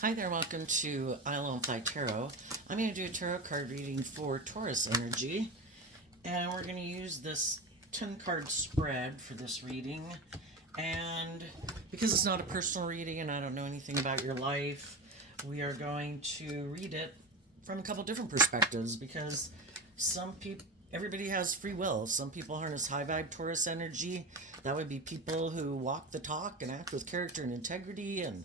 Hi there, welcome to Isle on Fly Tarot. I'm going to do a tarot card reading for Taurus energy, and we're going to use this 10 card spread for this reading. And because it's not a personal reading and I don't know anything about your life, we are going to read it from a couple different perspectives because everybody has free will. Some people harness high vibe Taurus energy. That would be people who walk the talk and act with character and integrity and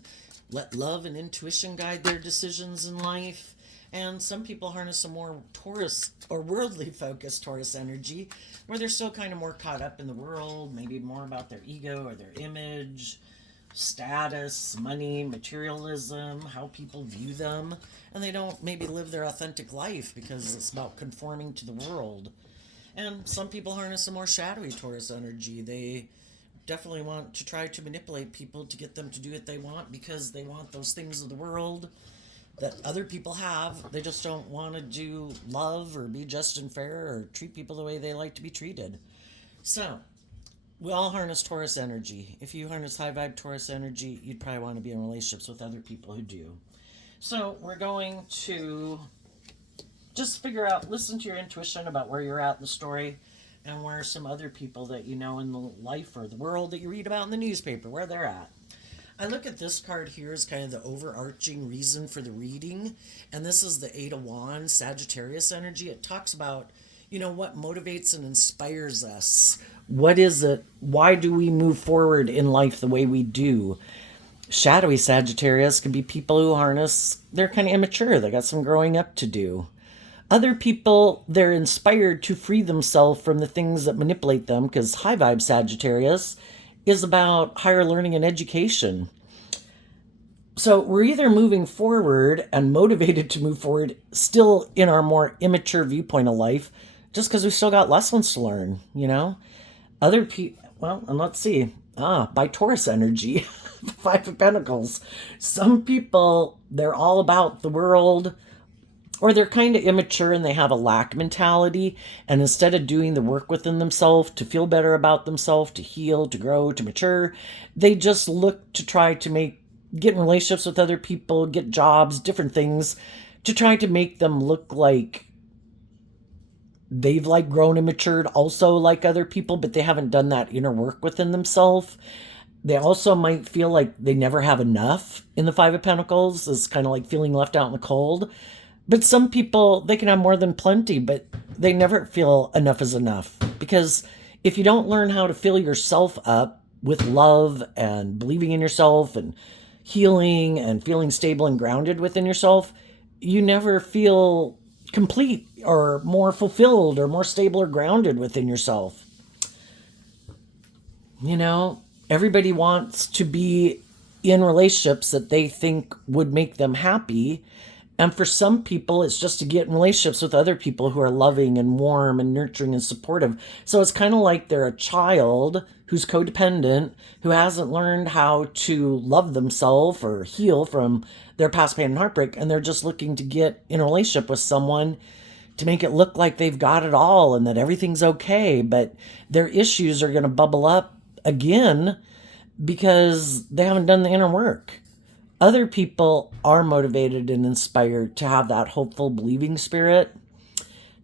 let love and intuition guide their decisions in life. And some people harness a more Taurus or worldly focused Taurus energy where they're still kind of more caught up in the world, maybe more about their ego or their image, status, money, materialism, how people view them, and they don't maybe live their authentic life because it's about conforming to the world. And some people harness a more shadowy Taurus energy. They definitely want to try to manipulate people to get them to do what they want because they want those things of the world that other people have. They just don't want to do love or be just and fair or treat people the way they like to be treated. So, we all harness Taurus energy. If you harness high vibe Taurus energy, you'd probably want to be in relationships with other people who do. So, we're going to just figure out, listen to your intuition about where you're at in the story and where some other people that you know in the life or the world that you read about in the newspaper, where they're at. I look at this card here as kind of the overarching reason for the reading, and this is the Eight of Wands, Sagittarius energy. It talks about, what motivates and inspires us. What is it? Why do we move forward in life the way we do? Shadowy Sagittarius can be people who harness, they're kind of immature, they got some growing up to do. Other people, they're inspired to free themselves from the things that manipulate them because high vibe Sagittarius is about higher learning and education. So we're either moving forward and motivated to move forward still in our more immature viewpoint of life just because we still got lessons to learn. Other people, well, and let's see. By Taurus energy, Five of Pentacles. Some people, they're all about the world, or they're kind of immature and they have a lack mentality, and instead of doing the work within themselves to feel better about themselves, to heal, to grow, to mature, they just look to try to get in relationships with other people, get jobs, different things, to try to make them look like they've grown and matured also like other people, but they haven't done that inner work within themselves. They also might feel like they never have enough in the Five of Pentacles. It's kind of like feeling left out in the cold. But some people, they can have more than plenty, but they never feel enough is enough. Because if you don't learn how to fill yourself up with love and believing in yourself and healing and feeling stable and grounded within yourself, you never feel complete or more fulfilled or more stable or grounded within yourself. Everybody wants to be in relationships that they think would make them happy. And for some people, it's just to get in relationships with other people who are loving and warm and nurturing and supportive. So it's kind of like they're a child who's codependent, who hasn't learned how to love themselves or heal from their past pain and heartbreak. And they're just looking to get in a relationship with someone to make it look like they've got it all and that everything's okay. But their issues are going to bubble up again because they haven't done the inner work. Other people are motivated and inspired to have that hopeful, believing spirit.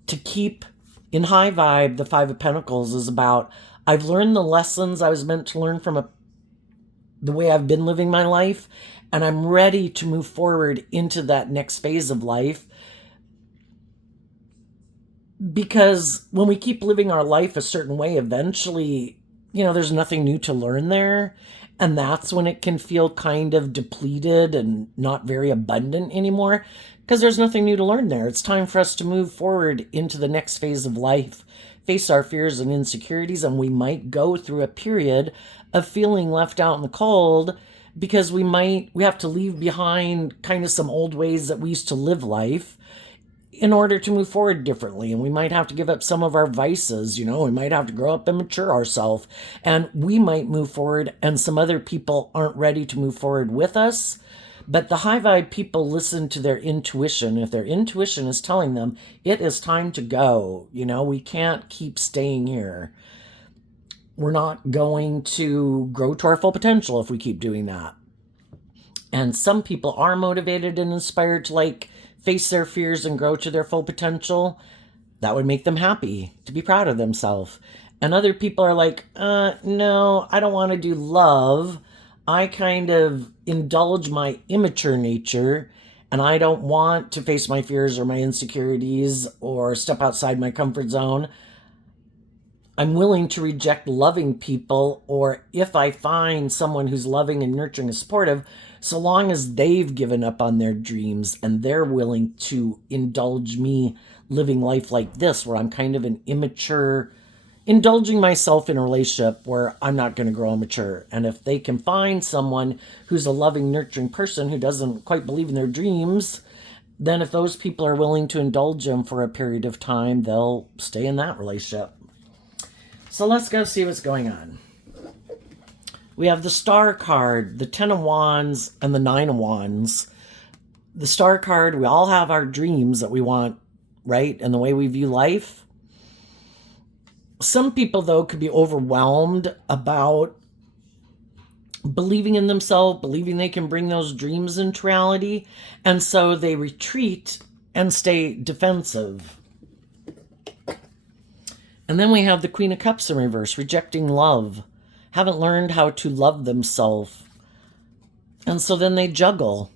To keep in high vibe, the Five of Pentacles is about, I've learned the lessons I was meant to learn from the way I've been living my life, and I'm ready to move forward into that next phase of life. Because when we keep living our life a certain way, eventually, there's nothing new to learn there. And that's when it can feel kind of depleted and not very abundant anymore because there's nothing new to learn there. It's time for us to move forward into the next phase of life, face our fears and insecurities, and we might go through a period of feeling left out in the cold because we have to leave behind kind of some old ways that we used to live life in order to move forward differently. And we might have to give up some of our vices, we might have to grow up and mature ourselves. And we might move forward and some other people aren't ready to move forward with us. But the high vibe people listen to their intuition. If their intuition is telling them it is time to go, we can't keep staying here. We're not going to grow to our full potential if we keep doing that. And some people are motivated and inspired to like face their fears and grow to their full potential. That would make them happy to be proud of themselves. And other people are like, no, I don't want to do love. I kind of indulge my immature nature and I don't want to face my fears or my insecurities or step outside my comfort zone. I'm willing to reject loving people, or if I find someone who's loving and nurturing and supportive, so long as they've given up on their dreams and they're willing to indulge me living life like this, where I'm kind of an immature, indulging myself in a relationship where I'm not going to grow and mature. And if they can find someone who's a loving, nurturing person who doesn't quite believe in their dreams, then if those people are willing to indulge them for a period of time, they'll stay in that relationship. So let's go see what's going on. We have the Star card, the Ten of Wands, and the Nine of Wands. The Star card, we all have our dreams that we want, right? And the way we view life. Some people, though, could be overwhelmed about believing in themselves, believing they can bring those dreams into reality. And so they retreat and stay defensive. And then we have the Queen of Cups in reverse, rejecting love, haven't learned how to love themselves. And so then they juggle.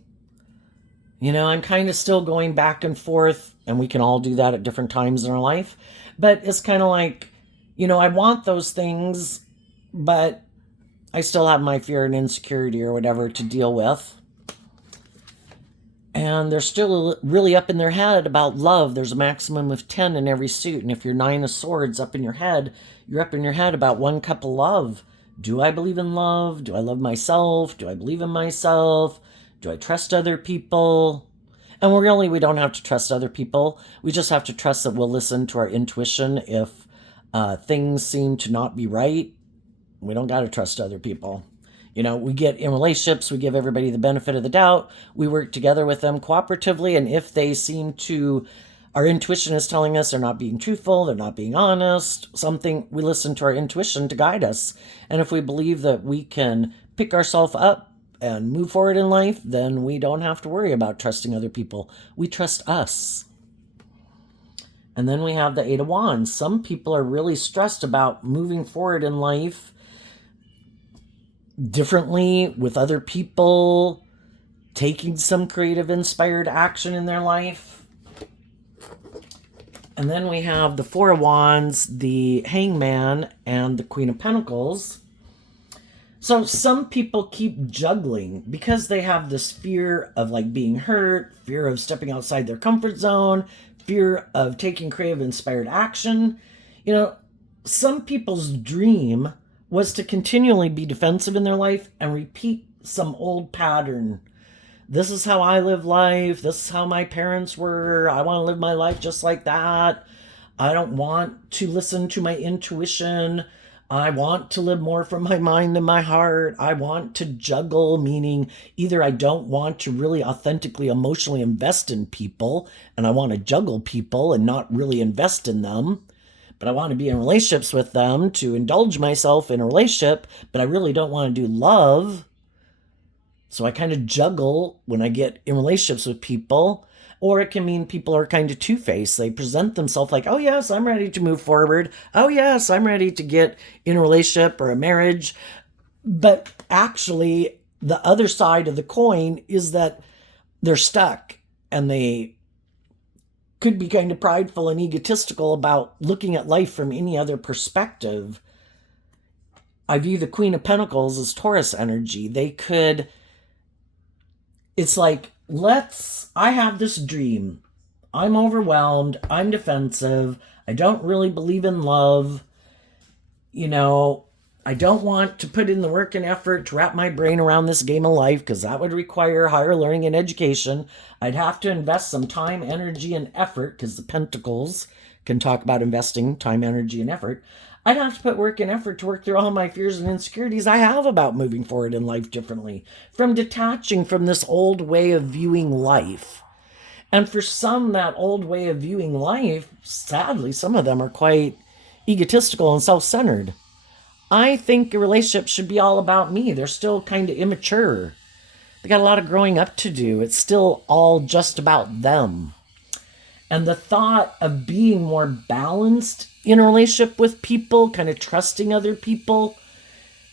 You know, I'm kind of still going back and forth, and we can all do that at different times in our life. But it's kind of like, you know, I want those things, but I still have my fear and insecurity or whatever to deal with. And they're still really up in their head about love. There's a maximum of 10 in every suit. And if you're Nine of Swords up in your head, you're up in your head about one cup of love. Do I believe in love? Do I love myself? Do I believe in myself? Do I trust other people? And we don't have to trust other people. We just have to trust that we'll listen to our intuition if things seem to not be right. We don't got to trust other people. You know, we get in relationships, we give everybody the benefit of the doubt. We work together with them cooperatively. And if they seem to, our intuition is telling us they're not being truthful, they're not being honest, something, we listen to our intuition to guide us. And if we believe that we can pick ourselves up and move forward in life, then we don't have to worry about trusting other people. We trust us. And then we have the Eight of Wands. Some people are really stressed about moving forward in life differently with other people, taking some creative, inspired action in their life. And then we have the Four of Wands, the Hangman, and the Queen of Pentacles. So some people keep juggling because they have this fear of like being hurt, fear of stepping outside their comfort zone, fear of taking creative, inspired action. You know, some people's dream was to continually be defensive in their life and repeat some old pattern. This is how I live life. This is how my parents were. I want to live my life just like that. I don't want to listen to my intuition. I want to live more from my mind than my heart. I want to juggle, meaning either I don't want to really authentically, emotionally invest in people, and I want to juggle people and not really invest in them. But I want to be in relationships with them to indulge myself in a relationship, but I really don't want to do love. So I kind of juggle when I get in relationships with people. Or it can mean people are kind of two-faced. They present themselves like, oh yes, I'm ready to move forward. Oh yes, I'm ready to get in a relationship or a marriage. But actually, the other side of the coin is that they're stuck and they could be kind of prideful and egotistical about looking at life from any other perspective. I view the Queen of Pentacles as Taurus energy. It's like, I have this dream. I'm overwhelmed. I'm defensive. I don't really believe in love. You know, I don't want to put in the work and effort to wrap my brain around this game of life because that would require higher learning and education. I'd have to invest some time, energy, and effort because the Pentacles can talk about investing time, energy, and effort. I'd have to put work and effort to work through all my fears and insecurities I have about moving forward in life differently, from detaching from this old way of viewing life. And for some, that old way of viewing life, sadly, some of them are quite egotistical and self-centered. I think a relationship should be all about me. They're still kind of immature. They got a lot of growing up to do. It's still all just about them. And the thought of being more balanced in a relationship with people, kind of trusting other people,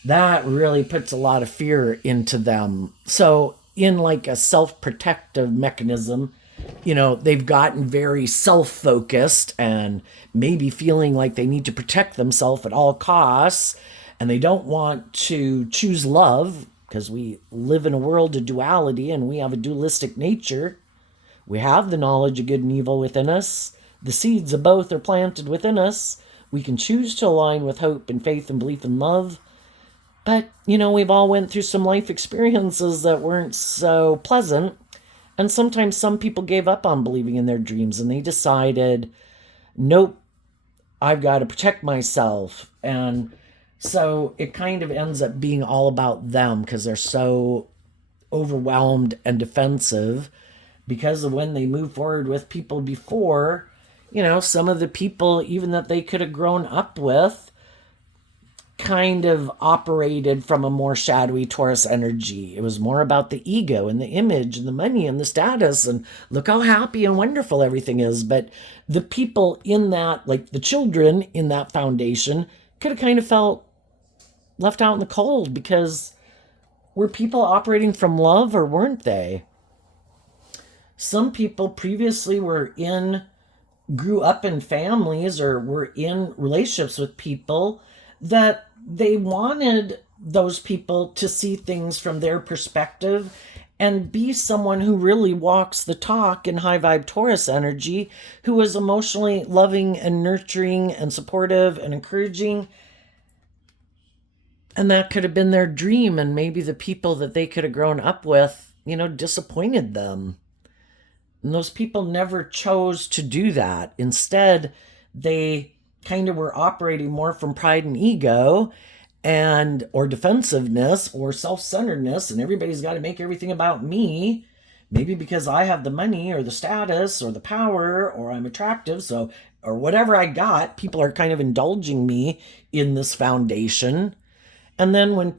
that really puts a lot of fear into them. So, in like a self protective mechanism, they've gotten very self focused and maybe feeling like they need to protect themselves at all costs. And they don't want to choose love because we live in a world of duality and we have a dualistic nature. We have the knowledge of good and evil within us. The seeds of both are planted within us. We can choose to align with hope and faith and belief and love. But, we've all went through some life experiences that weren't so pleasant. And sometimes some people gave up on believing in their dreams and they decided, nope, I've got to protect myself. And so it kind of ends up being all about them because they're so overwhelmed and defensive because of when they move forward with people before, some of the people even that they could have grown up with kind of operated from a more shadowy Taurus energy. It was more about the ego and the image and the money and the status and look how happy and wonderful everything is. But the people in that, like the children in that foundation, could have kind of felt left out in the cold because were people operating from love or weren't they? Some people previously grew up in families or were in relationships with people that they wanted those people to see things from their perspective and be someone who really walks the talk in high vibe Taurus energy, who is emotionally loving and nurturing and supportive and encouraging. And that could have been their dream, and maybe the people that they could have grown up with, disappointed them. And those people never chose to do that. Instead, they kind of were operating more from pride and ego or defensiveness or self-centeredness, and everybody's got to make everything about me, maybe because I have the money or the status or the power or I'm attractive, or whatever I got, people are kind of indulging me in this foundation. And then when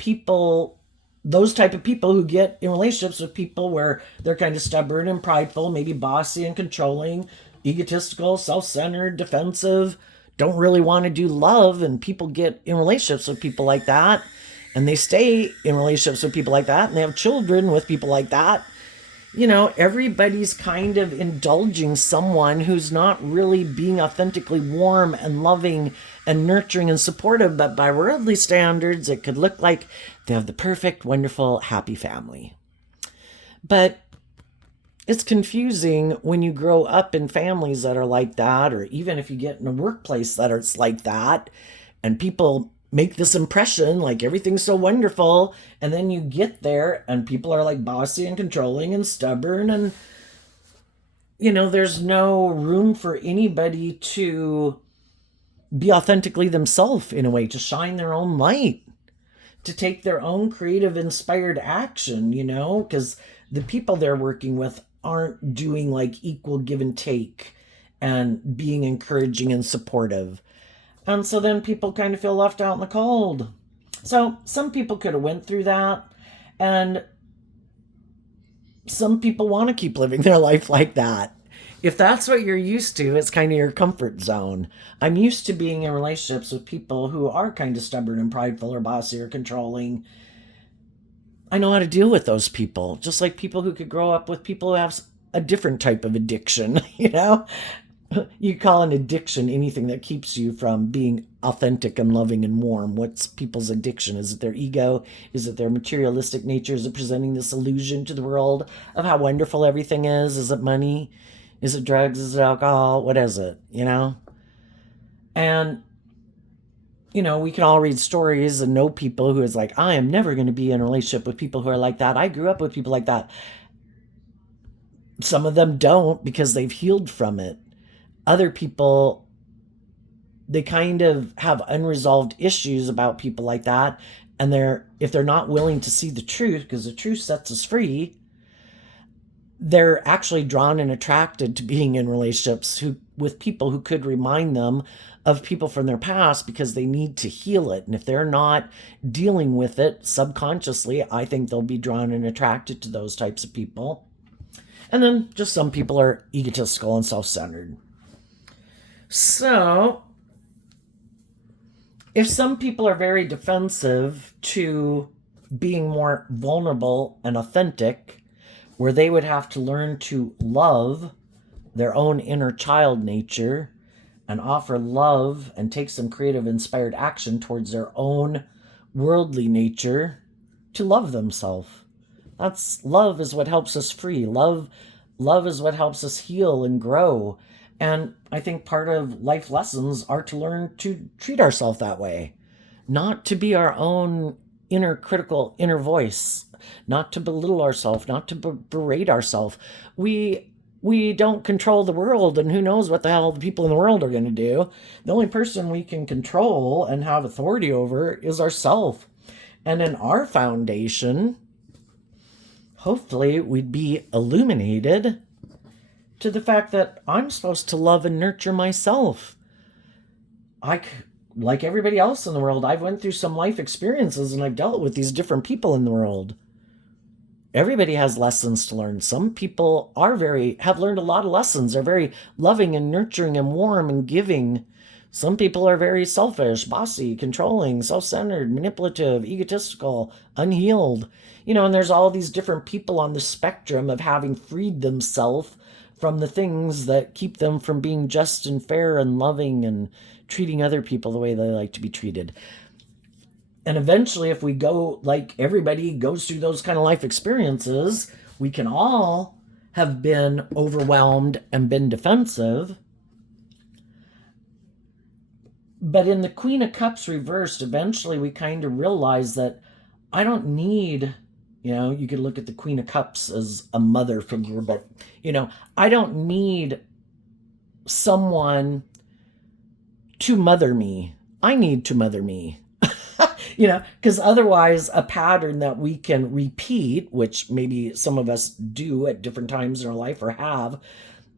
those type of people who get in relationships with people where they're kind of stubborn and prideful, maybe bossy and controlling, egotistical, self-centered, defensive, don't really want to do love, and people get in relationships with people like that, and they stay in relationships with people like that, and they have children with people like that. Everybody's kind of indulging someone who's not really being authentically warm and loving and nurturing and supportive, but by worldly standards, it could look like they have the perfect, wonderful, happy family. But it's confusing when you grow up in families that are like that, or even if you get in a workplace that it's like that, and people make this impression like everything's so wonderful, and then you get there and people are like bossy and controlling and stubborn, and there's no room for anybody to be authentically themselves in a way, to shine their own light, to take their own creative inspired action, because the people they're working with aren't doing like equal give and take and being encouraging and supportive. And so then people kind of feel left out in the cold. So some people could have went through that, and some people want to keep living their life like that. If that's what you're used to, it's kind of your comfort zone. I'm used to being in relationships with people who are kind of stubborn and prideful or bossy or controlling. I know how to deal with those people, just like people who could grow up with people who have a different type of addiction, You call an addiction anything that keeps you from being authentic and loving and warm. What's people's addiction? Is it their ego? Is it their materialistic nature? Is it presenting this illusion to the world of how wonderful everything is? Is it money? Is it drugs? Is it alcohol? What is it? And we can all read stories and know people who is like, I am never going to be in a relationship with people who are like that. I grew up with people like that. Some of them don't because they've healed from it. Other people, they kind of have unresolved issues about people like that. And if they're not willing to see the truth, because the truth sets us free, they're actually drawn and attracted to being in relationships with people who could remind them of people from their past because they need to heal it. And if they're not dealing with it subconsciously, I think they'll be drawn and attracted to those types of people. And then just some people are egotistical and self-centered. So if some people are very defensive to being more vulnerable and authentic, where they would have to learn to love their own inner child nature and offer love and take some creative, inspired action towards their own worldly nature to love themselves. That's love is what helps us free. Love is what helps us heal and grow. And I think part of life lessons are to learn to treat ourselves that way, not to be our own inner critical inner voice, not to belittle ourselves, not to berate ourselves. We don't control the world, and who knows what the hell the people in the world are going to do. The only person we can control and have authority over is ourselves. And in our foundation, hopefully we'd be illuminated to the fact that I'm supposed to love and nurture myself. Like everybody else in the world, I've went through some life experiences and I've dealt with these different people in the world. Everybody has lessons to learn. Some people have learned a lot of lessons. They're very loving and nurturing and warm and giving. Some people are very selfish, bossy, controlling, self-centered, manipulative, egotistical, unhealed. And there's all these different people on the spectrum of having freed themselves from the things that keep them from being just and fair and loving and treating other people the way they like to be treated. And eventually, if we go, like everybody goes through those kind of life experiences, we can all have been overwhelmed and been defensive. But in the Queen of Cups reversed, eventually we kind of realize that I don't need, you could look at the Queen of Cups as a mother figure, but, I don't need someone to mother me. I need to mother me. Because otherwise a pattern that we can repeat, which maybe some of us do at different times in our life or have,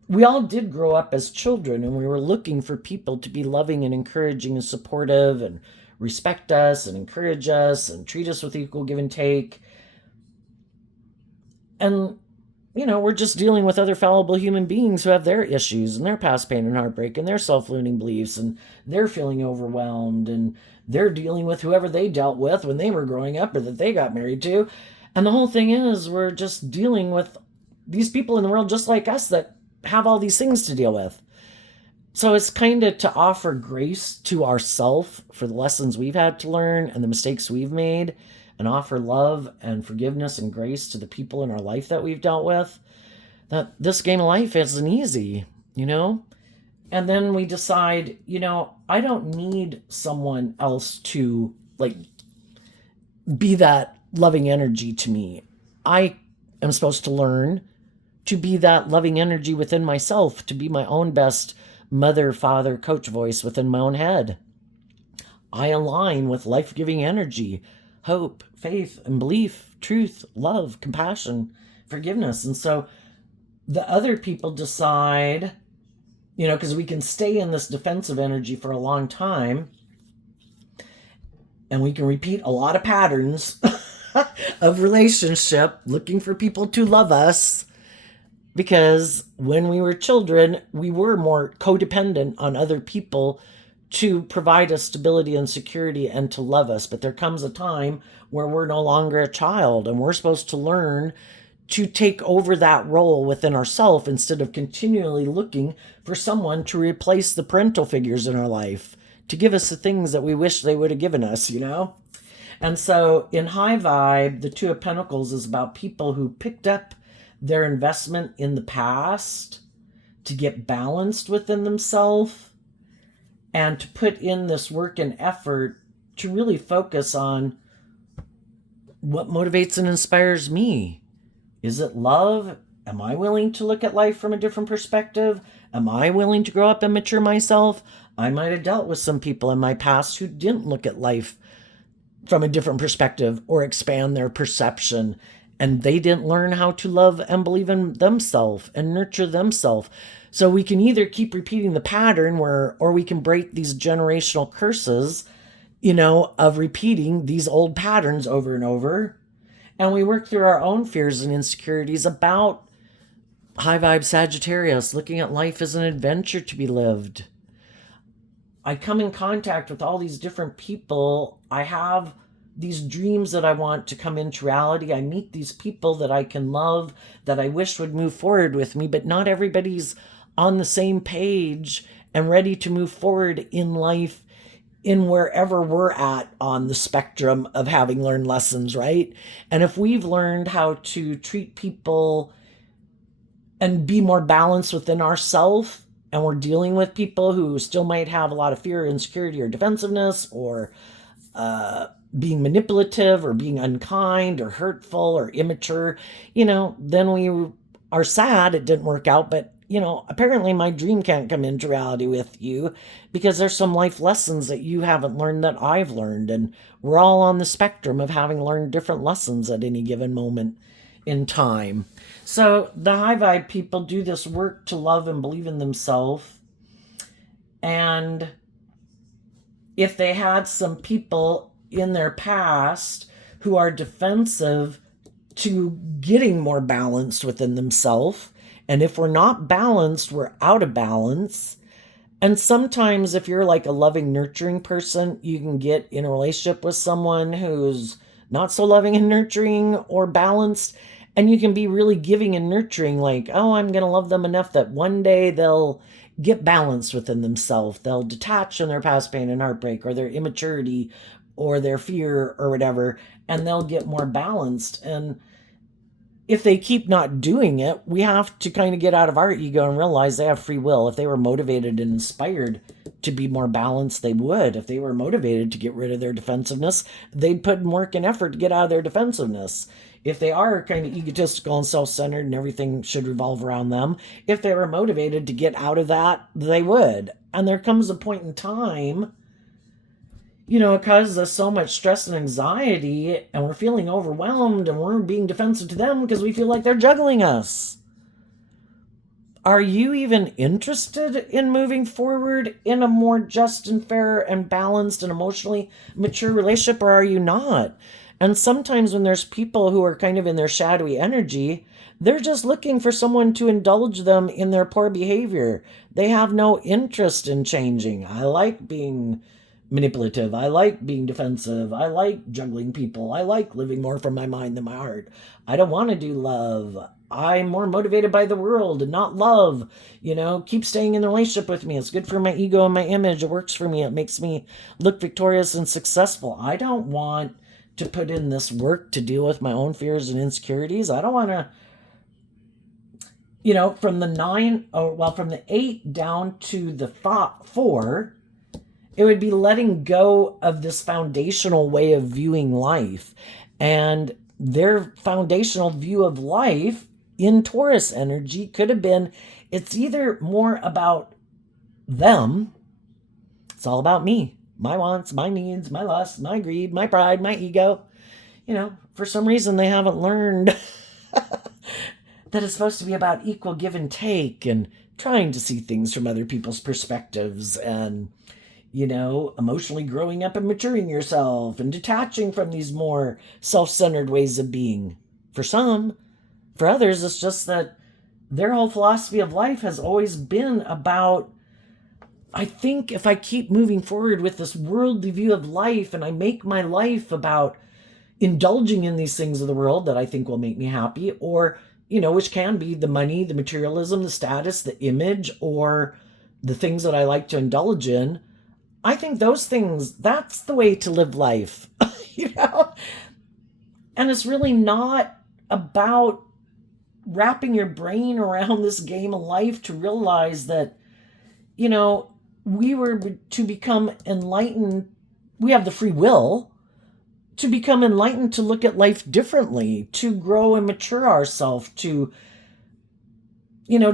we all did grow up as children and we were looking for people to be loving and encouraging and supportive and respect us and encourage us and treat us with equal give and take. And, we're just dealing with other fallible human beings who have their issues and their past pain and heartbreak and their self-limiting beliefs and they're feeling overwhelmed and they're dealing with whoever they dealt with when they were growing up or that they got married to. And the whole thing is we're just dealing with these people in the world just like us that have all these things to deal with. So it's kind of to offer grace to ourselves for the lessons we've had to learn and the mistakes we've made, and offer love and forgiveness and grace to the people in our life that we've dealt with. That this game of life isn't easy, And then we decide, I don't need someone else to be that loving energy to me. I am supposed to learn to be that loving energy within myself, to be my own best mother, father, coach voice within my own head. I align with life-giving energy, hope, faith, and belief, truth, love, compassion, forgiveness. And so the other people decide, because we can stay in this defensive energy for a long time and we can repeat a lot of patterns of relationship, looking for people to love us, because when we were children, we were more codependent on other people to provide us stability and security and to love us. But there comes a time where we're no longer a child and we're supposed to learn to take over that role within ourselves instead of continually looking for someone to replace the parental figures in our life, to give us the things that we wish they would have given us, And so in High Vibe, the Two of Pentacles is about people who picked up their investment in the past to get balanced within themselves and to put in this work and effort to really focus on what motivates and inspires me. Is it love? Am I willing to look at life from a different perspective? Am I willing to grow up and mature myself? I might have dealt with some people in my past who didn't look at life from a different perspective or expand their perception. and they didn't learn how to love and believe in themselves and nurture themselves. So we can either keep repeating the pattern or we can break these generational curses, of repeating these old patterns over and over. And we work through our own fears and insecurities about high vibe Sagittarius, looking at life as an adventure to be lived. I come in contact with all these different people. I have these dreams that I want to come into reality. I meet these people that I can love, that I wish would move forward with me, but not everybody's on the same page and ready to move forward in life in wherever we're at on the spectrum of having learned lessons, right? And if we've learned how to treat people and be more balanced within ourselves, and we're dealing with people who still might have a lot of fear, insecurity, or defensiveness, or being manipulative, or being unkind, or hurtful, or immature, then we are sad it didn't work out. But, apparently my dream can't come into reality with you because there's some life lessons that you haven't learned that I've learned. And we're all on the spectrum of having learned different lessons at any given moment in time. So the high vibe people do this work to love and believe in themselves. And if they had some people in their past who are defensive to getting more balanced within themselves, and if we're not balanced, we're out of balance. And sometimes if you're like a loving, nurturing person, you can get in a relationship with someone who's not so loving and nurturing or balanced. And you can be really giving and nurturing, like, oh, I'm going to love them enough that one day they'll get balanced within themselves. They'll detach from their past pain and heartbreak or their immaturity or their fear or whatever, and they'll get more balanced. And if they keep not doing it, we have to kind of get out of our ego and realize they have free will. If they were motivated and inspired to be more balanced, they would. If they were motivated to get rid of their defensiveness, they'd put in work and effort to get out of their defensiveness. If they are kind of egotistical and self-centered and everything should revolve around them, if they were motivated to get out of that, they would. And there comes a point in time, it causes us so much stress and anxiety, and we're feeling overwhelmed, and we're being defensive to them because we feel like they're juggling us. Are you even interested in moving forward in a more just and fair and balanced and emotionally mature relationship, or are you not? And sometimes when there's people who are kind of in their shadowy energy, they're just looking for someone to indulge them in their poor behavior. They have no interest in changing. I like being manipulative. I like being defensive. I like juggling people. I like living more from my mind than my heart. I don't want to do love. I'm more motivated by the world and not love. Keep staying in the relationship with me. It's good for my ego and my image. It works for me. It makes me look victorious and successful. I don't want to put in this work to deal with my own fears and insecurities. I don't want to, from the 8 down to the 4, it would be letting go of this foundational way of viewing life. And their foundational view of life in Taurus energy could have been, it's either more about them, it's all about me, my wants, my needs, my lust, my greed, my pride, my ego. For some reason they haven't learned that it's supposed to be about equal give and take and trying to see things from other people's perspectives and emotionally growing up and maturing yourself and detaching from these more self-centered ways of being. For some, for others, it's just that their whole philosophy of life has always been about, I think if I keep moving forward with this worldly view of life and I make my life about indulging in these things of the world that I think will make me happy, or, which can be the money, the materialism, the status, the image, or the things that I like to indulge in, I think those things, that's the way to live life, And it's really not about wrapping your brain around this game of life to realize that, we were to become enlightened. We have the free will to become enlightened, to look at life differently, to grow and mature ourselves, to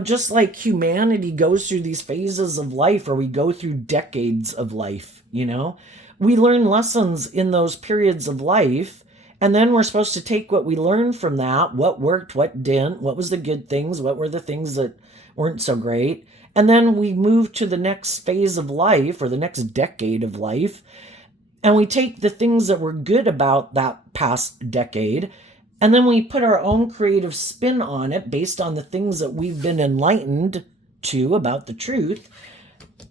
just like humanity goes through these phases of life, or we go through decades of life, we learn lessons in those periods of life. And then we're supposed to take what we learned from that, what worked, what didn't, what was the good things, what were the things that weren't so great. And then we move to the next phase of life or the next decade of life. And we take the things that were good about that past decade, and then we put our own creative spin on it based on the things that we've been enlightened to about the truth.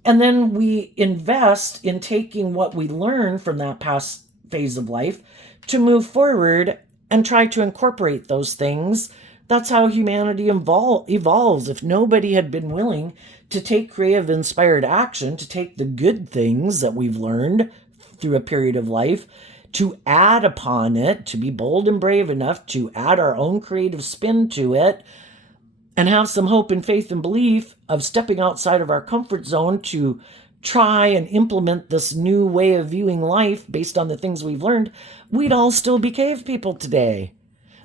And then we invest in taking what we learned from that past phase of life to move forward and try to incorporate those things. That's how humanity evolves. If nobody had been willing to take creative, inspired action, to take the good things that we've learned through a period of life, to add upon it, to be bold and brave enough to add our own creative spin to it, and have some hope and faith and belief of stepping outside of our comfort zone to try and implement this new way of viewing life based on the things we've learned, we'd all still be cave people today.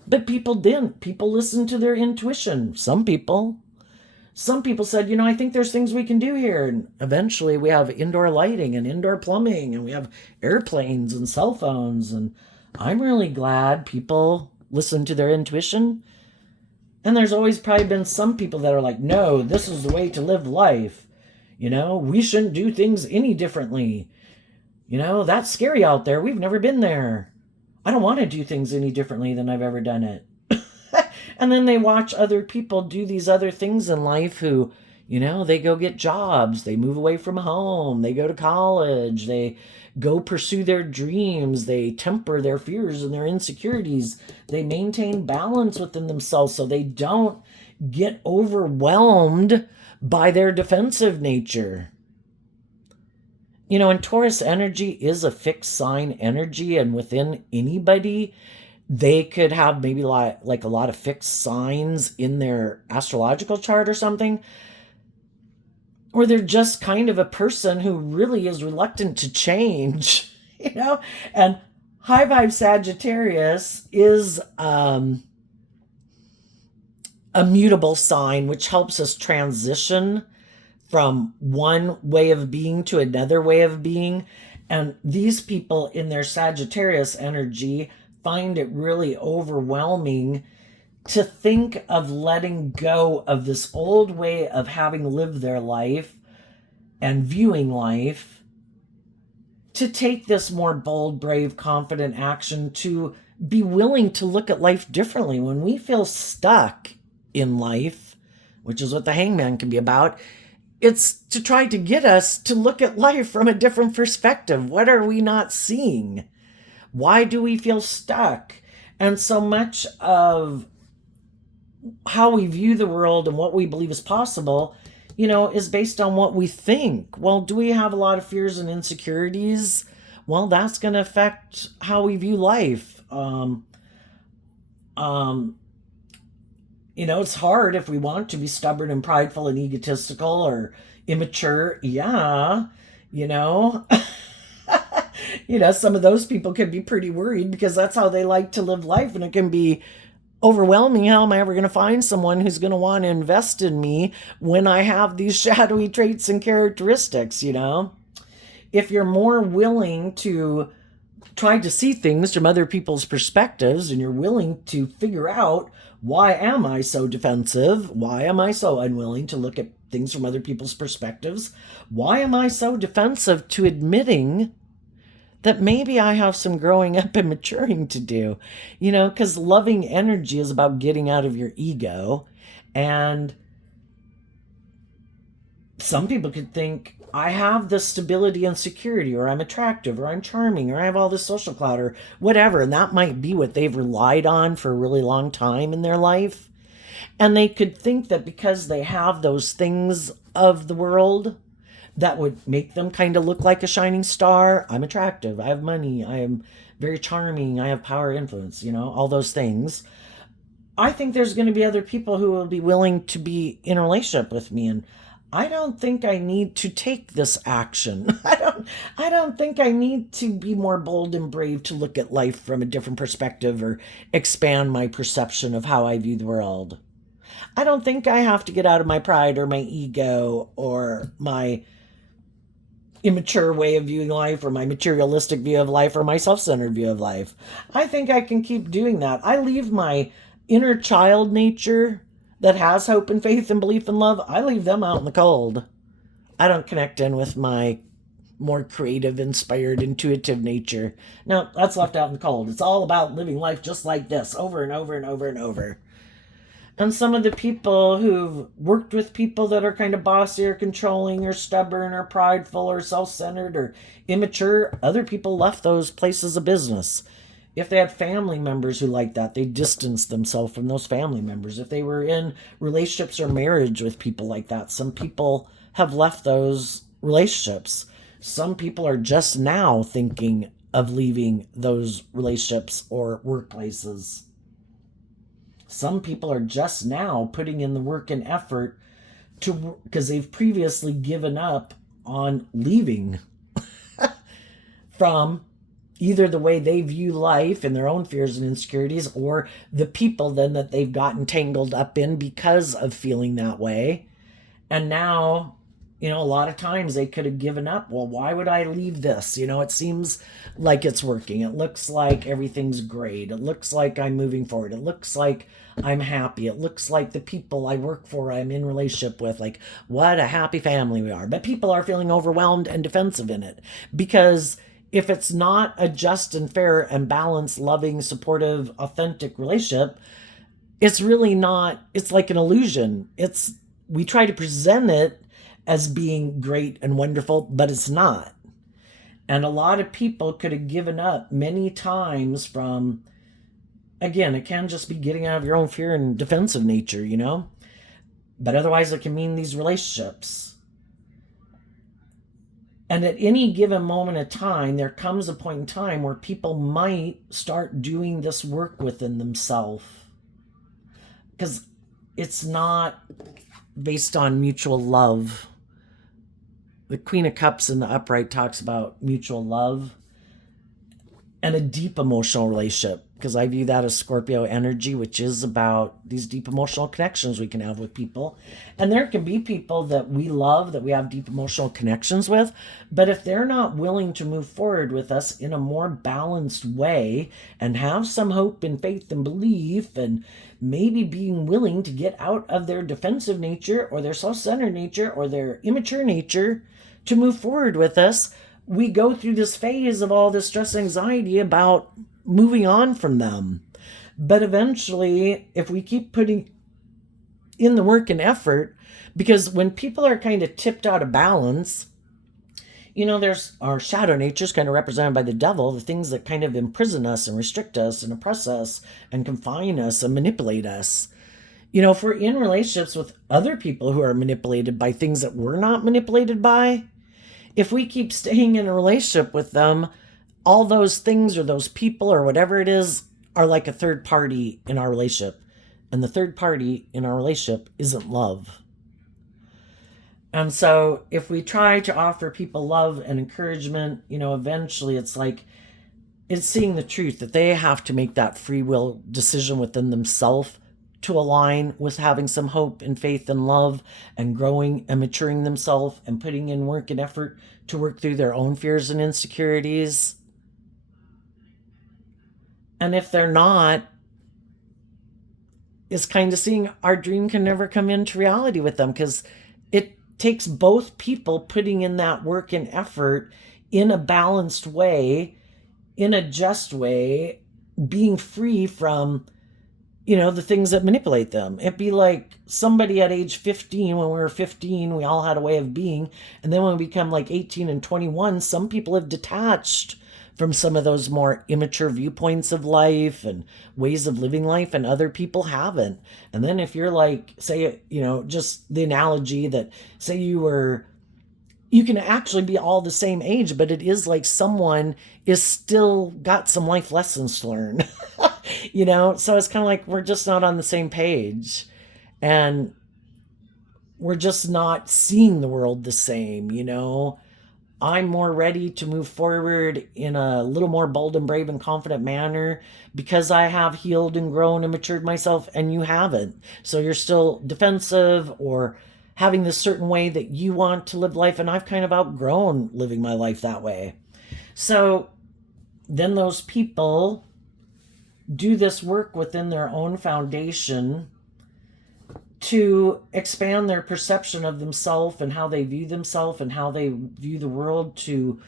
But people didn't. People listened to their intuition. Some people said, I think there's things we can do here. And eventually we have indoor lighting and indoor plumbing, and we have airplanes and cell phones. And I'm really glad people listen to their intuition. And there's always probably been some people that are like, no, this is the way to live life. We shouldn't do things any differently. That's scary out there. We've never been there. I don't want to do things any differently than I've ever done it. And then they watch other people do these other things in life who, they go get jobs, they move away from home, they go to college, they go pursue their dreams, they temper their fears and their insecurities, they maintain balance within themselves so they don't get overwhelmed by their defensive nature. And Taurus energy is a fixed sign energy, and within anybody, they could have maybe like a lot of fixed signs in their astrological chart or something. Or they're just kind of a person who really is reluctant to change, And high vibe Sagittarius is a mutable sign, which helps us transition from one way of being to another way of being. And these people in their Sagittarius energy find it really overwhelming to think of letting go of this old way of having lived their life and viewing life, to take this more bold, brave, confident action, to be willing to look at life differently. When we feel stuck in life, which is what the hangman can be about, it's to try to get us to look at life from a different perspective. What are we not seeing? Why do we feel stuck? And so much of how we view the world and what we believe is possible, is based on what we think. Well, do we have a lot of fears and insecurities? Well, that's going to affect how we view life. It's hard if we want to be stubborn and prideful and egotistical or immature. Yeah, some of those people can be pretty worried because that's how they like to live life, and it can be overwhelming. How am I ever going to find someone who's going to want to invest in me when I have these shadowy traits and characteristics? If you're more willing to try to see things from other people's perspectives, and you're willing to figure out, why am I so defensive? Why am I so unwilling to look at things from other people's perspectives? Why am I so defensive to admitting that maybe I have some growing up and maturing to do? Because loving energy is about getting out of your ego. And some people could think, I have this stability and security, or I'm attractive, or I'm charming, or I have all this social clout, or whatever. And that might be what they've relied on for a really long time in their life. And they could think that because they have those things of the world that would make them kind of look like a shining star. I'm attractive, I have money, I am very charming, I have power, influence, all those things. I think there's going to be other people who will be willing to be in a relationship with me, and I don't think I need to take this action. I don't think I need to be more bold and brave to look at life from a different perspective or expand my perception of how I view the world. I don't think I have to get out of my pride or my ego or my immature way of viewing life, or my materialistic view of life, or my self-centered view of life. I think I can keep doing that. I leave my inner child nature that has hope and faith and belief and love, I leave them out in the cold. I don't connect in with my more creative, inspired, intuitive nature. No, that's left out in the cold. It's all about living life just like this, over and over and over and over. And some of the people who've worked with people that are kind of bossy or controlling or stubborn or prideful or self-centered or immature, other people left those places of business. If they had family members who like that, they distanced themselves from those family members. If they were in relationships or marriage with people like that, some people have left those relationships. Some people are just now thinking of leaving those relationships or workplaces. Some people are just now putting in the work and effort to, because they've previously given up on leaving from either the way they view life and their own fears and insecurities, or the people then that they've gotten tangled up in because of feeling that way. And now, a lot of times they could have given up. Well, why would I leave this? It seems like it's working. It looks like everything's great. It looks like I'm moving forward. It looks like I'm happy. It looks like the people I work for, I'm in relationship with, like, what a happy family we are. But people are feeling overwhelmed and defensive in it, because if it's not a just and fair and balanced, loving, supportive, authentic relationship, it's really not. It's like an illusion. We try to present it as being great and wonderful, but it's not. And a lot of people could have given up many times from, again, it can just be getting out of your own fear and defensive nature, but otherwise it can mean these relationships. And at any given moment of time, there comes a point in time where people might start doing this work within themselves, because it's not based on mutual love. The Queen of Cups in the upright talks about mutual love and a deep emotional relationship, because I view that as Scorpio energy, which is about these deep emotional connections we can have with people. And there can be people that we love, that we have deep emotional connections with, but if they're not willing to move forward with us in a more balanced way and have some hope and faith and belief, and maybe being willing to get out of their defensive nature or their self-centered nature or their immature nature to move forward with us, we go through this phase of all this stress and anxiety about moving on from them. But eventually, if we keep putting in the work and effort, because when people are kind of tipped out of balance, there's our shadow natures kind of represented by the devil, the things that kind of imprison us and restrict us and oppress us and confine us and manipulate us. If we're in relationships with other people who are manipulated by things that we're not manipulated by, if we keep staying in a relationship with them, all those things or those people or whatever it is are like a third party in our relationship. And the third party in our relationship isn't love. And so if we try to offer people love and encouragement, eventually it's seeing the truth that they have to make that free will decision within themselves to align with having some hope and faith and love and growing and maturing themselves and putting in work and effort to work through their own fears and insecurities. And if they're not, it's kind of seeing our dream can never come into reality with them, because it takes both people putting in that work and effort in a balanced way, in a just way, being free from the things that manipulate them. It'd be like somebody at age 15, when we were 15, we all had a way of being. And then when we become like 18 and 21, some people have detached from some of those more immature viewpoints of life and ways of living life, and other people haven't. And then if you're like, say, just the analogy that, say you can actually be all the same age, but it is like someone is still got some life lessons to learn. So it's kind of like we're just not on the same page, and we're just not seeing the world the same. I'm more ready to move forward in a little more bold and brave and confident manner because I have healed and grown and matured myself, and you haven't. So you're still defensive or having this certain way that you want to live life, and I've kind of outgrown living my life that way. So then those people do this work within their own foundation to expand their perception of themselves and how they view themselves and how they view the world, to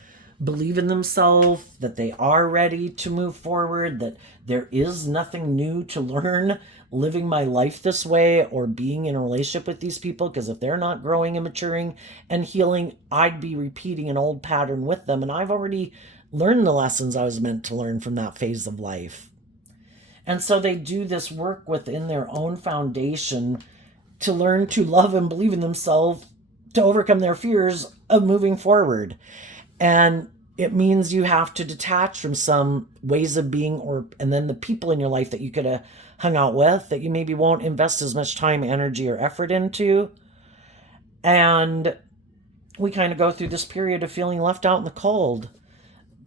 believe in themselves, that they are ready to move forward, that there is nothing new to learn living my life this way or being in a relationship with these people, because if they're not growing and maturing and healing, I'd be repeating an old pattern with them, and I've already learned the lessons I was meant to learn from that phase of life. And so they do this work within their own foundation to learn to love and believe in themselves, to overcome their fears of moving forward. And it means you have to detach from some ways of being, and then the people in your life that you could have hung out with that you maybe won't invest as much time, energy, or effort into. And we kind of go through this period of feeling left out in the cold.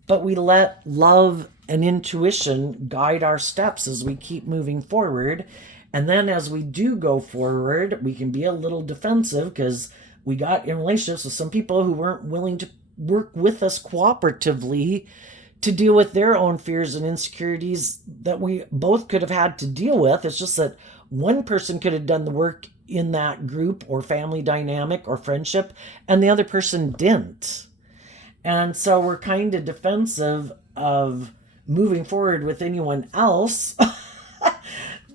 But we let love and intuition guide our steps as we keep moving forward. And then as we do go forward, we can be a little defensive because we got in relationships with some people who weren't willing to work with us cooperatively to deal with their own fears and insecurities that we both could have had to deal with. It's just that one person could have done the work in that group or family dynamic or friendship, and the other person didn't. And so we're kind of defensive of moving forward with anyone else.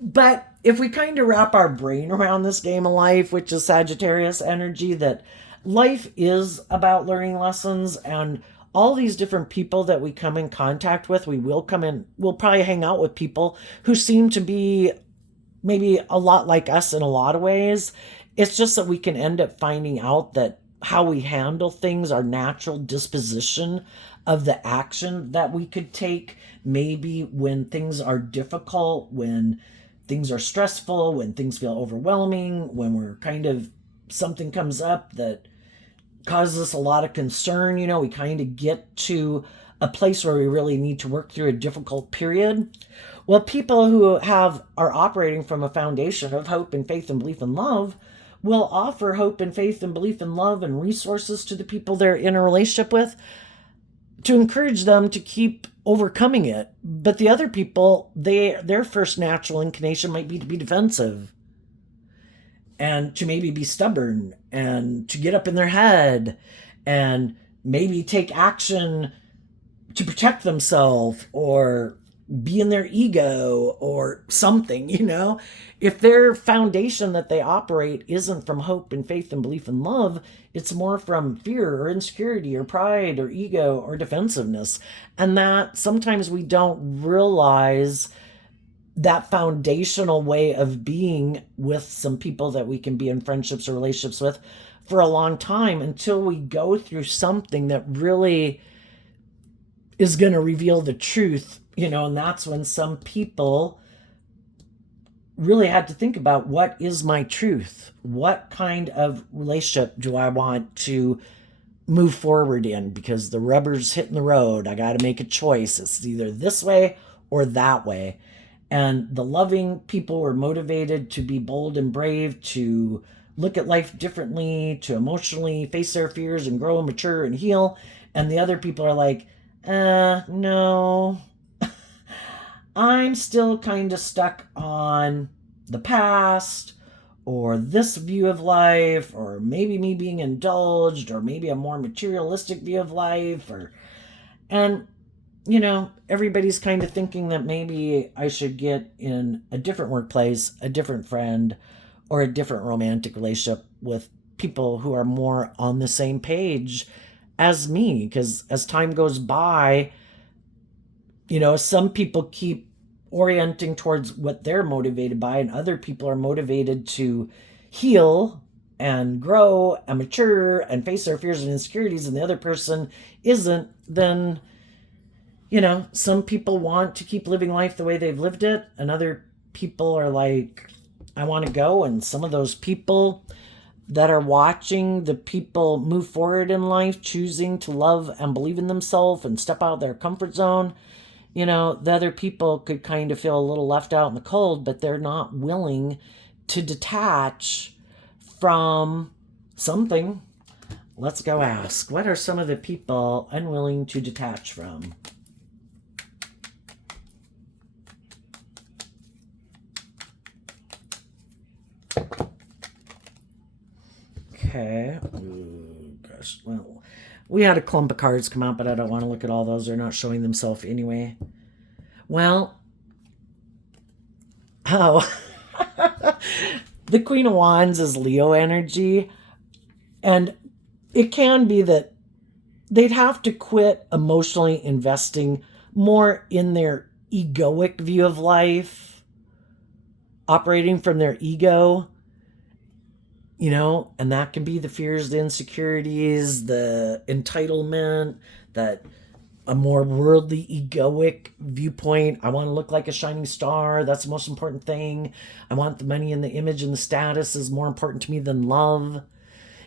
But if we kind of wrap our brain around this game of life, which is Sagittarius energy, that life is about learning lessons, and all these different people that we come in contact with, we'll probably hang out with people who seem to be maybe a lot like us in a lot of ways. It's just that we can end up finding out that how we handle things, our natural disposition of the action that we could take, maybe when things are difficult, when things are stressful, when things feel overwhelming, when we're something comes up that causes us a lot of concern, we kind of get to a place where we really need to work through a difficult period. Well, people who are operating from a foundation of hope and faith and belief and love will offer hope and faith and belief and love and resources to the people they're in a relationship with to encourage them to keep overcoming it. But the other people, their first natural inclination might be to be defensive and to maybe be stubborn and to get up in their head and maybe take action to protect themselves or be in their ego or something, If their foundation that they operate isn't from hope and faith and belief and love, it's more from fear or insecurity or pride or ego or defensiveness. And that sometimes we don't realize that foundational way of being with some people that we can be in friendships or relationships with for a long time until we go through something that really is going to reveal the truth, and that's when some people really had to think about, what is my truth? What kind of relationship do I want to move forward in? Because the rubber's hitting the road. I got to make a choice. It's either this way or that way. And the loving people were motivated to be bold and brave, to look at life differently, to emotionally face their fears and grow and mature and heal. And the other people are like, no, I'm still kind of stuck on the past or this view of life, or maybe me being indulged, or maybe a more materialistic view of life, and everybody's kind of thinking that maybe I should get in a different workplace, a different friend, or a different romantic relationship with people who are more on the same page as me. Because as time goes by, some people keep orienting towards what they're motivated by, and other people are motivated to heal and grow and mature and face their fears and insecurities, and the other person isn't. Then some people want to keep living life the way they've lived it, and other people are like, I want to go. And some of those people that are watching the people move forward in life, choosing to love and believe in themselves and step out of their comfort zone, the other people could kind of feel a little left out in the cold, but they're not willing to detach from something. Let's go ask. What are some of the people unwilling to detach from? Okay. Ooh, gosh. Well, we had a clump of cards come out, but I don't want to look at all those. They're not showing themselves anyway. Well, oh. The Queen of Wands is Leo energy. And it can be that they'd have to quit emotionally investing more in their egoic view of life, operating from their ego, and that can be the fears, the insecurities, the entitlement, that a more worldly, egoic viewpoint. I want to look like a shining star. That's the most important thing. I want the money and the image and the status is more important to me than love.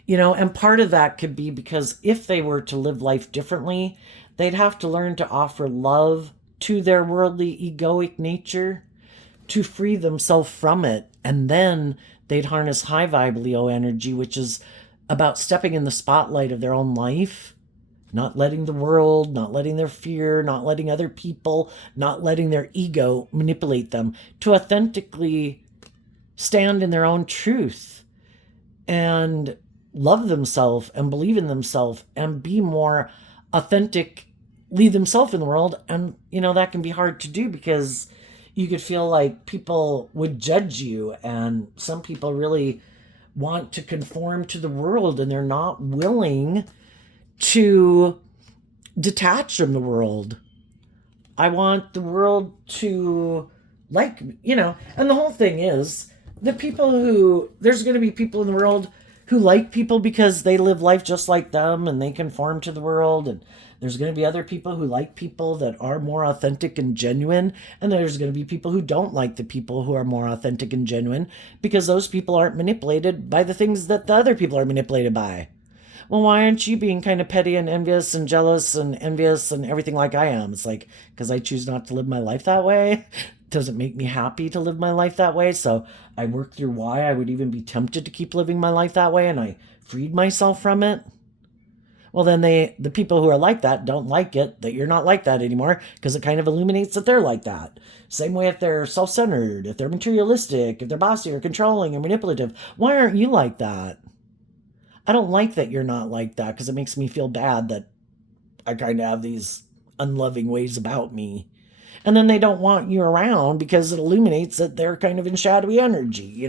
And part of that could be because if they were to live life differently, they'd have to learn to offer love to their worldly, egoic nature to free themselves from it. And then they'd harness high vibe Leo energy, which is about stepping in the spotlight of their own life, not letting the world, not letting their fear, not letting other people, not letting their ego manipulate them, to authentically stand in their own truth and love themselves and believe in themselves and be more authentically themselves in the world. And, that can be hard to do because you could feel like people would judge you, and some people really want to conform to the world and they're not willing to detach from the world. I want the world to and the whole thing is there's going to be people in the world who like people because they live life just like them and they conform to the world. And there's going to be other people who like people that are more authentic and genuine. And there's going to be people who don't like the people who are more authentic and genuine because those people aren't manipulated by the things that the other people are manipulated by. Well, why aren't you being kind of petty and envious and jealous and envious and everything like I am? It's like, because I choose not to live my life that way. Doesn't make me happy to live my life that way. So I work through why I would even be tempted to keep living my life that way, and I freed myself from it. Well, then the people who are like that don't like it that you're not like that anymore because it kind of illuminates that they're like that. Same way if they're self-centered, if they're materialistic, if they're bossy or controlling or manipulative. Why aren't you like that? I don't like that you're not like that because it makes me feel bad that I kind of have these unloving ways about me. And then they don't want you around because it illuminates that they're kind of in shadowy energy.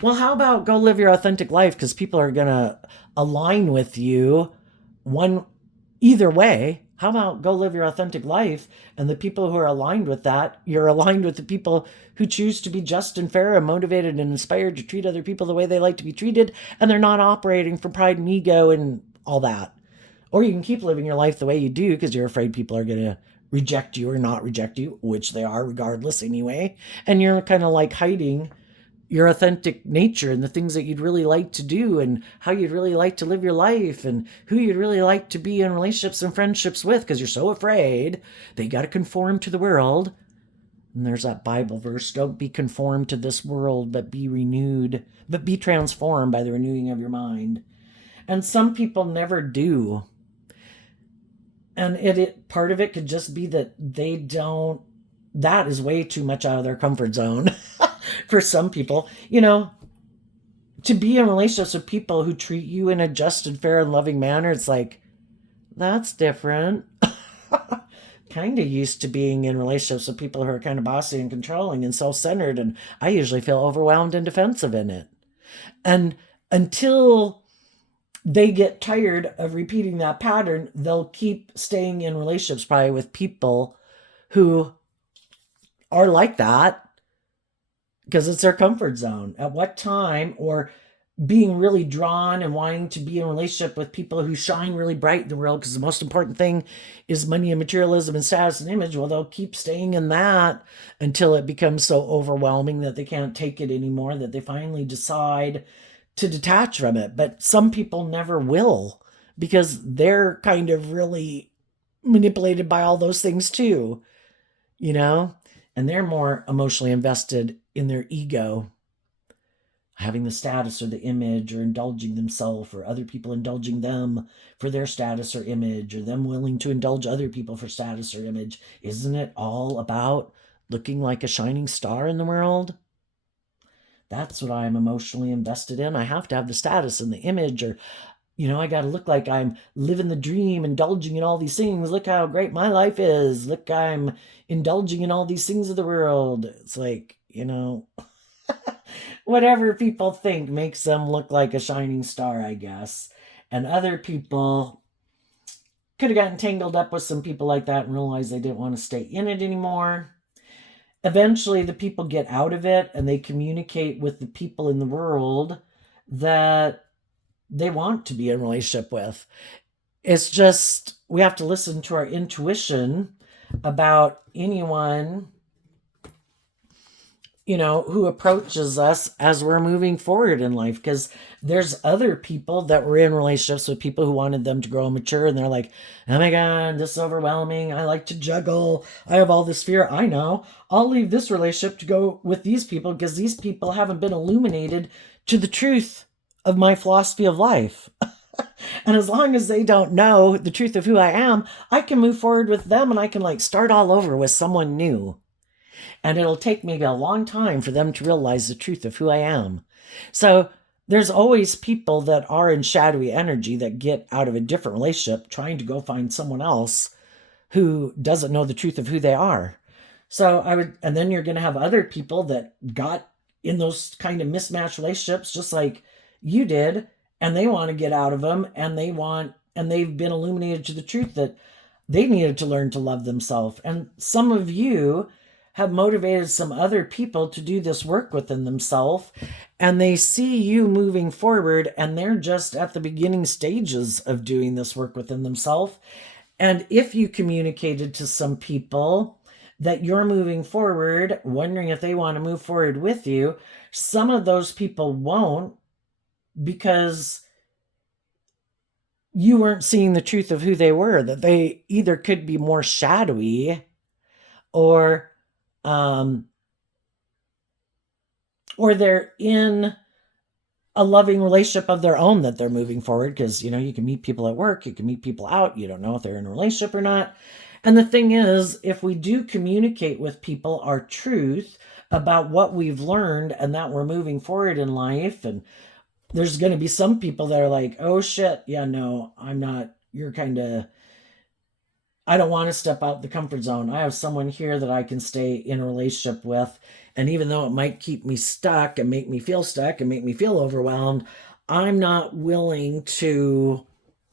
Well, how about go live your authentic life because people are going to align with you one either way. How about go live your authentic life, and the people who are aligned with that, you're aligned with the people who choose to be just and fair and motivated and inspired to treat other people the way they like to be treated, and they're not operating from pride and ego and all that. Or you can keep living your life the way you do because you're afraid people are going to reject you or not reject you, which they are regardless anyway. And you're kind of like hiding your authentic nature and the things that you'd really like to do and how you'd really like to live your life and who you'd really like to be in relationships and friendships with because you're so afraid that you got to conform to the world. And there's that Bible verse, don't be conformed to this world, but be transformed by the renewing of your mind. And some people never do. And part of it could just be that that is way too much out of their comfort zone. For some people, to be in relationships with people who treat you in a just and fair and loving manner, it's like, that's different. Kind of used to being in relationships with people who are kind of bossy and controlling and self-centered, and I usually feel overwhelmed and defensive in it. And until they get tired of repeating that pattern, they'll keep staying in relationships probably with people who are like that because it's their comfort zone. At what time, or being really drawn and wanting to be in a relationship with people who shine really bright in the world because the most important thing is money and materialism and status and image. Well, they'll keep staying in that until it becomes so overwhelming that they can't take it anymore, that they finally decide to detach from it. But some people never will because they're kind of really manipulated by all those things too, and they're more emotionally invested in their ego having the status or the image, or indulging themselves, or other people indulging them for their status or image, or them willing to indulge other people for status or image. Isn't it all about looking like a shining star in the world? That's what I'm emotionally invested in. I have to have the status and the image, or I got to look like I'm living the dream, indulging in all these things. Look how great my life is. Look, I'm indulging in all these things of the world. It's like, whatever people think makes them look like a shining star, I guess. And other people could have gotten tangled up with some people like that and realized they didn't want to stay in it anymore. Eventually, the people get out of it and they communicate with the people in the world that they want to be in a relationship with. It's just we have to listen to our intuition about anyone who approaches us as we're moving forward in life, because there's other people that were in relationships with people who wanted them to grow and mature, and they're like, oh my god, this is overwhelming, I like to juggle, I have all this fear. I know, I'll leave this relationship to go with these people because these people haven't been illuminated to the truth of my philosophy of life. And as long as they don't know the truth of who I am, I can move forward with them, and I can start all over with someone new. And it'll take maybe a long time for them to realize the truth of who I am. So there's always people that are in shadowy energy that get out of a different relationship trying to go find someone else who doesn't know the truth of who they are. And then you're going to have other people that got in those kind of mismatched relationships just like you did, and they want to get out of them, and they've been illuminated to the truth that they needed to learn to love themselves. And some of you have motivated some other people to do this work within themselves, and they see you moving forward, and they're just at the beginning stages of doing this work within themselves. And if you communicated to some people that you're moving forward, wondering if they want to move forward with you, some of those people won't, because you weren't seeing the truth of who they were, that they either could be more shadowy, or they're in a loving relationship of their own that they're moving forward. Because you can meet people at work, you can meet people out, you don't know if they're in a relationship or not. And the thing is, if we do communicate with people our truth about what we've learned and that we're moving forward in life, and there's going to be some people that are like, oh shit, yeah, no, I'm not, I don't want to step out the comfort zone. I have someone here that I can stay in a relationship with. And even though it might keep me stuck and make me feel overwhelmed, I'm not willing to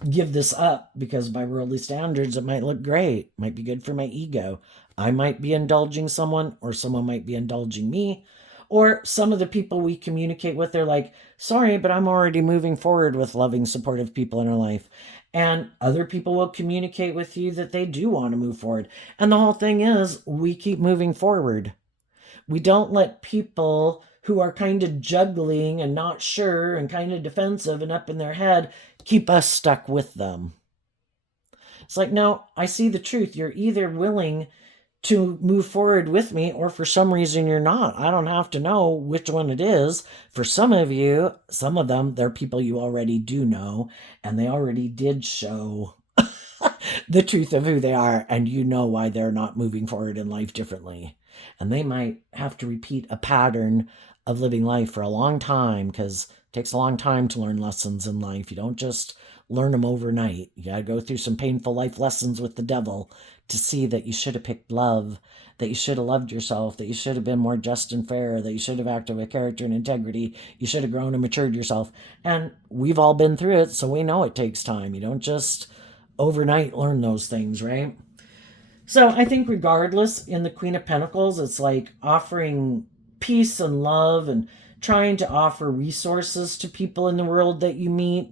give this up, because by worldly standards, it might look great, might be good for my ego. I might be indulging someone, or someone might be indulging me. Or some of the people we communicate with, they're like, sorry, but I'm already moving forward with loving, supportive people in our life. And other people will communicate with you that they do want to move forward. And the whole thing is, we keep moving forward. We don't let people who are kind of juggling and not sure and kind of defensive and up in their head keep us stuck with them. It's like, no, I see the truth. You're either willing to move forward with me, or for some reason you're not. I don't have to know which one it is. For some of you, some of them, they're people you already do know, and they already did show the truth of who they are, and you know why they're not moving forward in life differently. And they might have to repeat a pattern of living life for a long time, because it takes a long time to learn lessons in life. You don't just learn them overnight. You gotta go through some painful life lessons with the devil to see that you should have picked love, that you should have loved yourself, that you should have been more just and fair, that you should have acted with character and integrity, you should have grown and matured yourself. And we've all been through it, so we know it takes time. You don't just overnight learn those things, right? So I think regardless, in the Queen of Pentacles, it's like offering peace and love, and trying to offer resources to people in the world that you meet,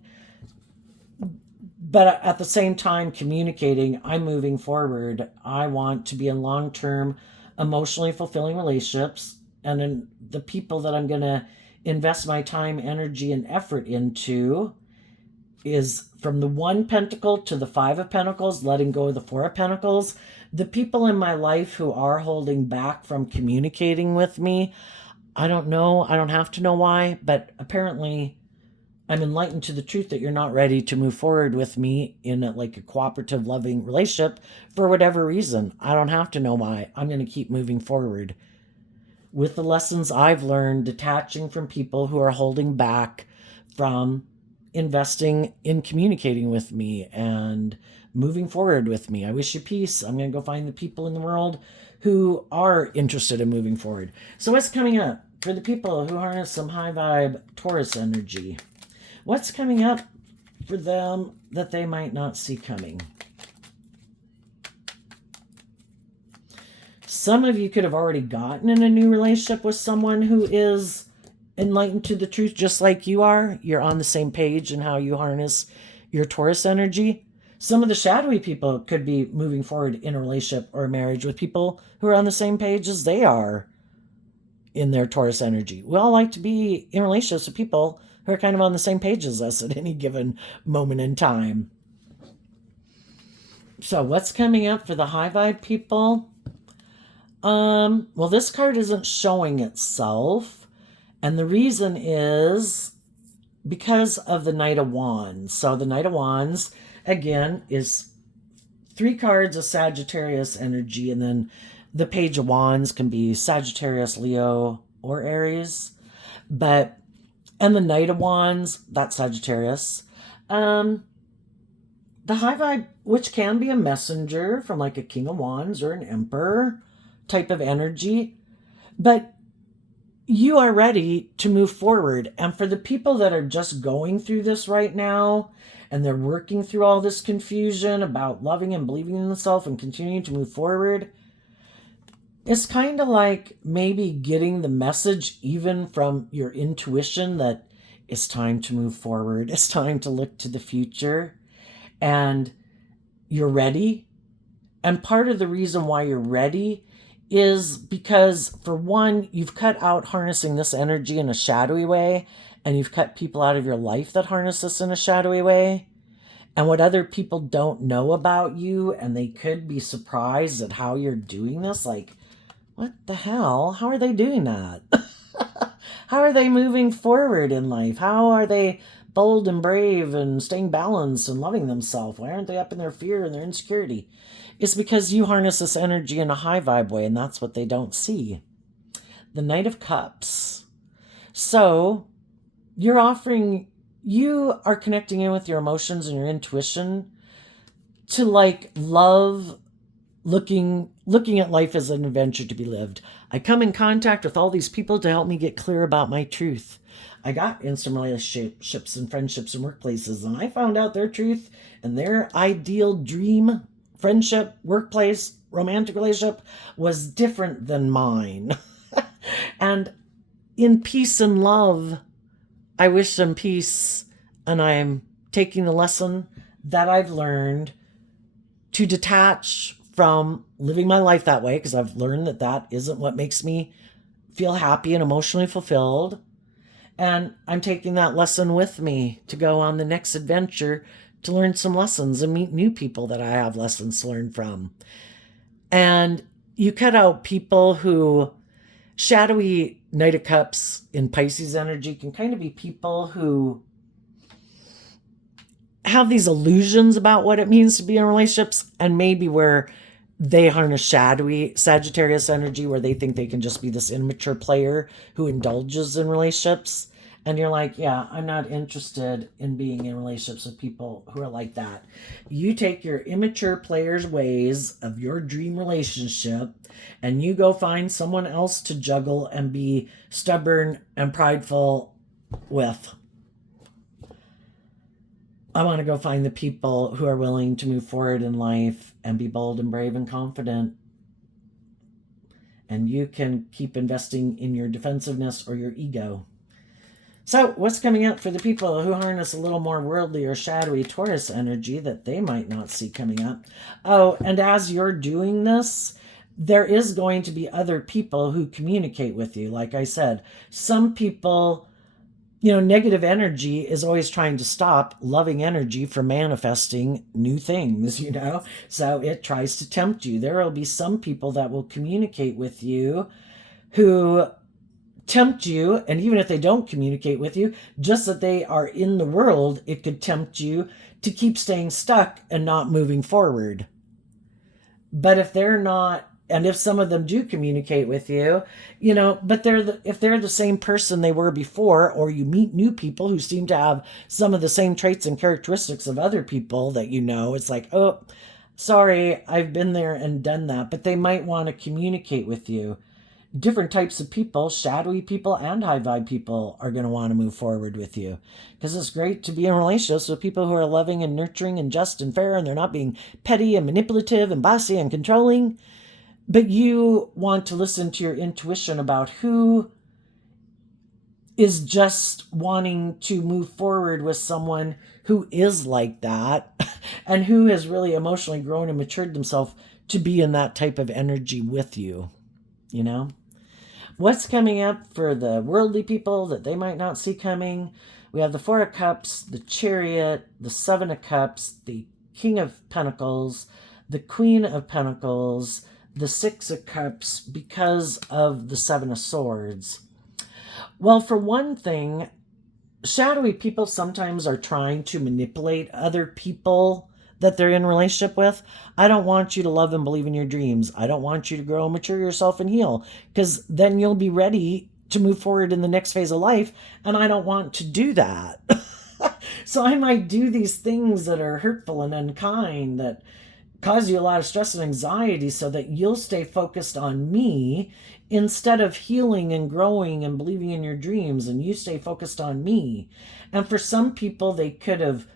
but at the same time communicating, I'm moving forward. I want to be in long-term, emotionally fulfilling relationships, and in the people that I'm going to invest my time, energy, and effort into is from the 1 Pentacle to the 5 of Pentacles, letting go of the 4 of Pentacles. The people in my life who are holding back from communicating with me, I don't know. I don't have to know why, but apparently I'm enlightened to the truth that you're not ready to move forward with me in a cooperative, loving relationship for whatever reason. I don't have to know why. I'm going to keep moving forward with the lessons I've learned, detaching from people who are holding back from investing in communicating with me and moving forward with me. I wish you peace. I'm going to go find the people in the world who are interested in moving forward. So, what's coming up for the people who harness some high vibe Taurus energy? What's coming up for them that they might not see coming? Some of you could have already gotten in a new relationship with someone who is enlightened to the truth just like you are. You're on the same page in how you harness your Taurus energy. Some of the shadowy people could be moving forward in a relationship or a marriage with people who are on the same page as they are in their Taurus energy. We all like to be in relationships with people who are kind of on the same page as us at any given moment in time. So what's coming up for the high vibe people? Well, this card isn't showing itself. And the reason is because of the Knight of Wands. So the Knight of Wands, again, is 3 cards of Sagittarius energy. And then the Page of Wands can be Sagittarius, Leo, or Aries. And the Knight of Wands, that's Sagittarius. The high vibe, which can be a messenger from like a King of Wands or an Emperor type of energy. But you are ready to move forward. And for the people that are just going through this right now, and they're working through all this confusion about loving and believing in themselves and continuing to move forward, it's kind of like maybe getting the message even from your intuition that it's time to move forward. It's time to look to the future. And you're ready. And part of the reason why you're ready is because, for one, you've cut out harnessing this energy in a shadowy way, and you've cut people out of your life that harness this in a shadowy way. And what other people don't know about you, and they could be surprised at how you're doing this, like, what the hell? How are they doing that? How are they moving forward in life? How are they bold and brave and staying balanced and loving themselves? Why aren't they up in their fear and their insecurity? It's because you harness this energy in a high vibe way, and that's what they don't see. The Knight of Cups. So you are connecting in with your emotions and your intuition to love looking at life as an adventure to be lived. I come in contact with all these people to help me get clear about my truth. I got in some relationships and friendships and workplaces, and I found out their truth and their ideal dream friendship, workplace, romantic relationship was different than mine. And in peace and love, I wish them peace, and I'm taking the lesson that I've learned to detach from living my life that way, because I've learned that isn't what makes me feel happy and emotionally fulfilled. And I'm taking that lesson with me to go on the next adventure to learn some lessons and meet new people that I have lessons to learn from. And you cut out people who, shadowy Knight of Cups in Pisces energy can kind of be people who have these illusions about what it means to be in relationships, and maybe where they harness shadowy Sagittarius energy where they think they can just be this immature player who indulges in relationships. And you're like, yeah, I'm not interested in being in relationships with people who are like that. You take your immature player's ways of your dream relationship and you go find someone else to juggle and be stubborn and prideful with. I want to go find the people who are willing to move forward in life and be bold and brave and confident. And you can keep investing in your defensiveness or your ego. So what's coming up for the people who harness a little more worldly or shadowy Taurus energy that they might not see coming up? Oh, and as you're doing this, there is going to be other people who communicate with you. Like I said, some people, negative energy is always trying to stop loving energy from manifesting new things, so it tries to tempt you. There will be some people that will communicate with you who tempt you, and even if they don't communicate with you, just that they are in the world, it could tempt you to keep staying stuck and not moving forward. But if they're not, and if some of them do communicate with you, but if they're the same person they were before, or you meet new people who seem to have some of the same traits and characteristics of other people that it's like, oh, sorry, I've been there and done that. But they might want to communicate with you. Different types of people, shadowy people and high vibe people, are going to want to move forward with you, because it's great to be in relationships with people who are loving and nurturing and just and fair, and they're not being petty and manipulative and bossy and controlling. But you want to listen to your intuition about who is just wanting to move forward with someone who is like that and who has really emotionally grown and matured themselves to be in that type of energy with you. What's coming up for the worldly people that they might not see coming? We have the Four of Cups, the Chariot, the Seven of Cups, the King of Pentacles, the Queen of Pentacles, the Six of Cups, because of the Seven of Swords. Well, for one thing, shadowy people sometimes are trying to manipulate other people that they're in relationship with. I don't want you to love and believe in your dreams. I don't want you to grow, mature yourself, and heal, because then you'll be ready to move forward in the next phase of life, and I don't want to do that. So I might do these things that are hurtful and unkind, that cause you a lot of stress and anxiety, so that you'll stay focused on me instead of healing and growing and believing in your dreams, and you stay focused on me. And for some people, they could have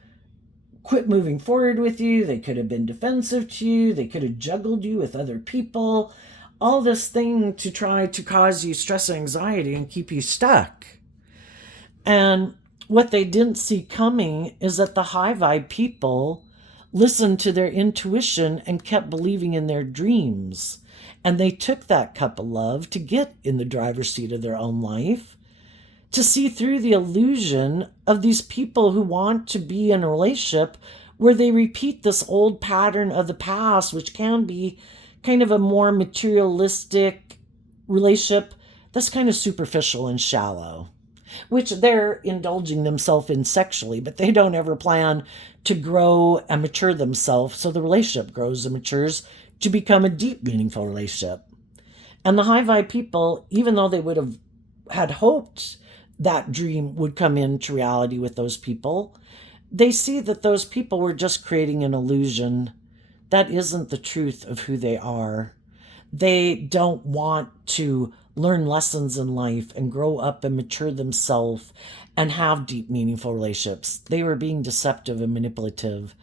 quit moving forward with you. They could have been defensive to you. They could have juggled you with other people. All this thing to try to cause you stress and anxiety and keep you stuck. And what they didn't see coming is that the high vibe people listened to their intuition and kept believing in their dreams. And they took that cup of love to get in the driver's seat of their own life, to see through the illusion of these people who want to be in a relationship where they repeat this old pattern of the past, which can be kind of a more materialistic relationship that's kind of superficial and shallow, which they're indulging themselves in sexually, but they don't ever plan to grow and mature themselves so the relationship grows and matures to become a deep, meaningful relationship. And the high vibe people, even though they would have had hoped that dream would come into reality with those people, they see that those people were just creating an illusion. That isn't the truth of who they are. They don't want to learn lessons in life and grow up and mature themselves and have deep, meaningful relationships. They were being deceptive and manipulative.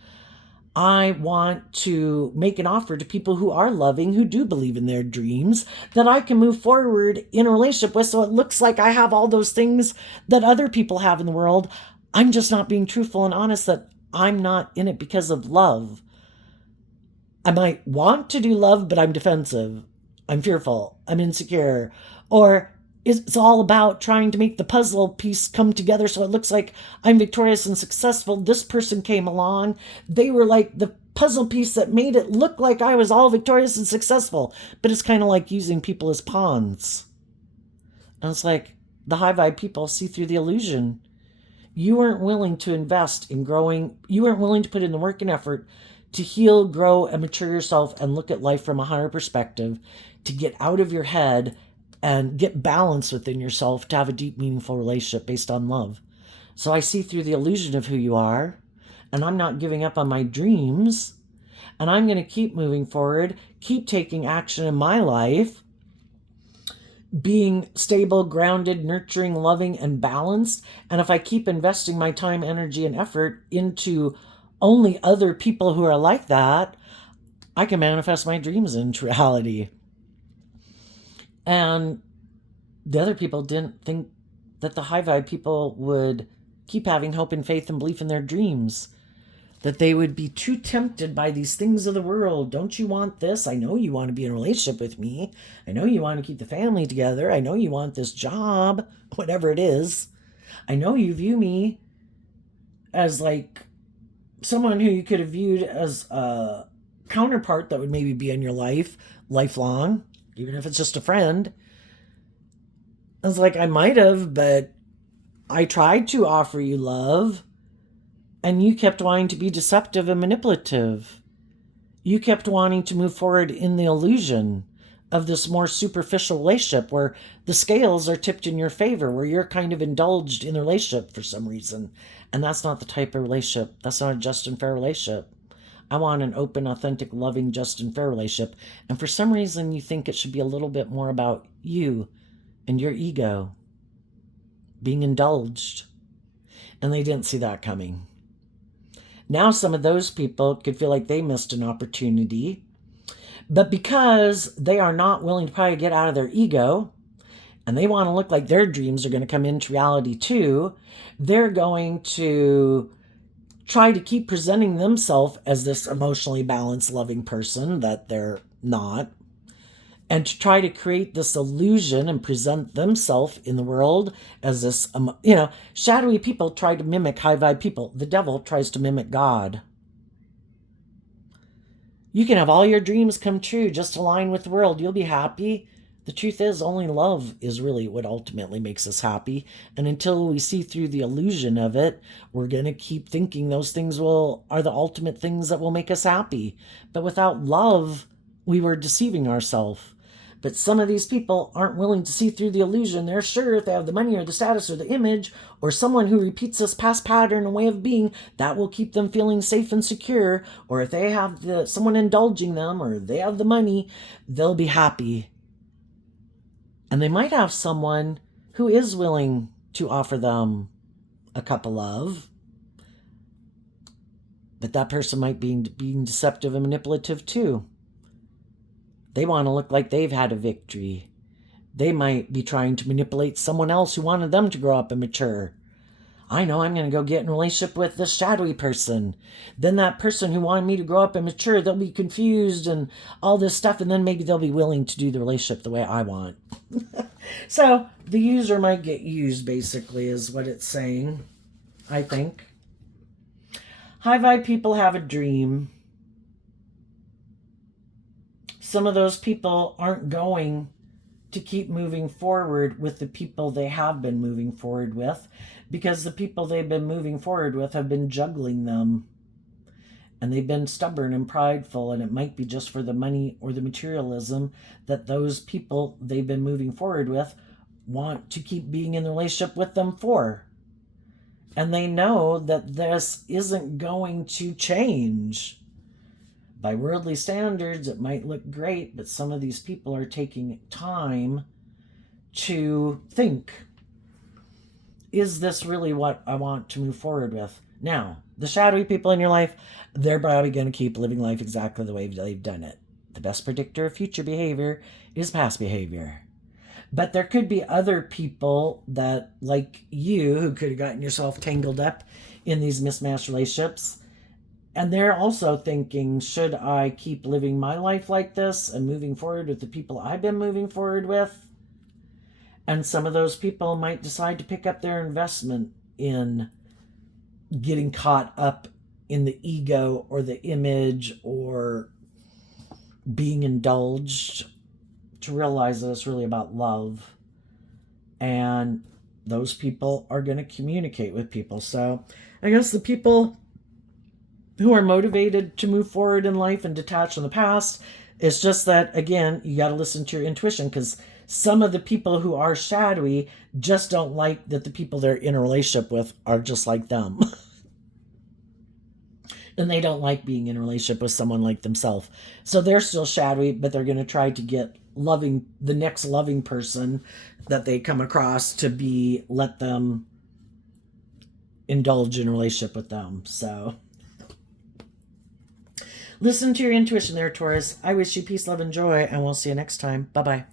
I want to make an offer to people who are loving, who do believe in their dreams, that I can move forward in a relationship with, so it looks like I have all those things that other people have in the world. I'm just not being truthful and honest that I'm not in it because of love. I might want to do love, but I'm defensive. I'm fearful. I'm insecure. Or it's all about trying to make the puzzle piece come together so it looks like I'm victorious and successful. This person came along. They were like the puzzle piece that made it look like I was all victorious and successful. But it's kind of like using people as pawns. And it's like the high vibe people see through the illusion. You weren't willing to invest in growing. You weren't willing to put in the work and effort to heal, grow, and mature yourself and look at life from a higher perspective, to get out of your head and get balance within yourself, to have a deep, meaningful relationship based on love. So I see through the illusion of who you are, and I'm not giving up on my dreams, and I'm going to keep moving forward, keep taking action in my life, being stable, grounded, nurturing, loving, and balanced. And if I keep investing my time, energy, and effort into only other people who are like that, I can manifest my dreams into reality. And the other people didn't think that the high vibe people would keep having hope and faith and belief in their dreams, that they would be too tempted by these things of the world. Don't you want this? I know you want to be in a relationship with me. I know you want to keep the family together. I know you want this job, whatever it is. I know you view me as like someone who you could have viewed as a counterpart that would maybe be in your life lifelong, even if it's just a friend. I was like, I might have, but I tried to offer you love, and you kept wanting to be deceptive and manipulative. You kept wanting to move forward in the illusion of this more superficial relationship where the scales are tipped in your favor, where you're kind of indulged in the relationship for some reason. And that's not the type of relationship. That's not a just and fair relationship. I want an open, authentic, loving, just and fair relationship. And for some reason, you think it should be a little bit more about you and your ego being indulged. And they didn't see that coming. Now some of those people could feel like they missed an opportunity. But because they are not willing to probably get out of their ego, and they want to look like their dreams are going to come into reality too, they're going to try to keep presenting themselves as this emotionally balanced, loving person that they're not, and to try to create this illusion and present themselves in the world as this, shadowy people try to mimic high vibe people. The devil tries to mimic God. You can have all your dreams come true, just align with the world. You'll be happy. The truth is, only love is really what ultimately makes us happy. And until we see through the illusion of it, we're going to keep thinking those things are the ultimate things that will make us happy. But without love, we were deceiving ourselves. But some of these people aren't willing to see through the illusion. They're sure if they have the money or the status or the image or someone who repeats this past pattern and way of being, that will keep them feeling safe and secure. Or if they have someone indulging them or they have the money, they'll be happy. And they might have someone who is willing to offer them a cup of love. But that person might be being deceptive and manipulative too. They want to look like they've had a victory. They might be trying to manipulate someone else who wanted them to grow up and mature. I know I'm going to go get in a relationship with this shadowy person. Then that person who wanted me to grow up and mature, they'll be confused and all this stuff, and then maybe they'll be willing to do the relationship the way I want. So the user might get used, basically, is what it's saying, I think. High vibe people have a dream. Some of those people aren't going to keep moving forward with the people they have been moving forward with, because the people they've been moving forward with have been juggling them. And they've been stubborn and prideful, and it might be just for the money or the materialism that those people they've been moving forward with want to keep being in the relationship with them for. And they know that this isn't going to change. By worldly standards, it might look great, but some of these people are taking time to think, is this really what I want to move forward with? Now, the shadowy people in your life, they're probably going to keep living life exactly the way they've done it. The best predictor of future behavior is past behavior. But there could be other people that, like you, who could have gotten yourself tangled up in these mismatched relationships. And they're also thinking, should I keep living my life like this and moving forward with the people I've been moving forward with? And some of those people might decide to pick up their investment in getting caught up in the ego or the image or being indulged, to realize that it's really about love. And those people are going to communicate with people. So I guess the people who are motivated to move forward in life and detach from the past, it's just that, again, you got to listen to your intuition, because some of the people who are shadowy just don't like that the people they're in a relationship with are just like them. And they don't like being in a relationship with someone like themselves. So they're still shadowy, but they're going to try to get the next loving person that they come across to let them indulge in a relationship with them. So listen to your intuition there, Taurus. I wish you peace, love, and joy, and we'll see you next time. Bye-bye.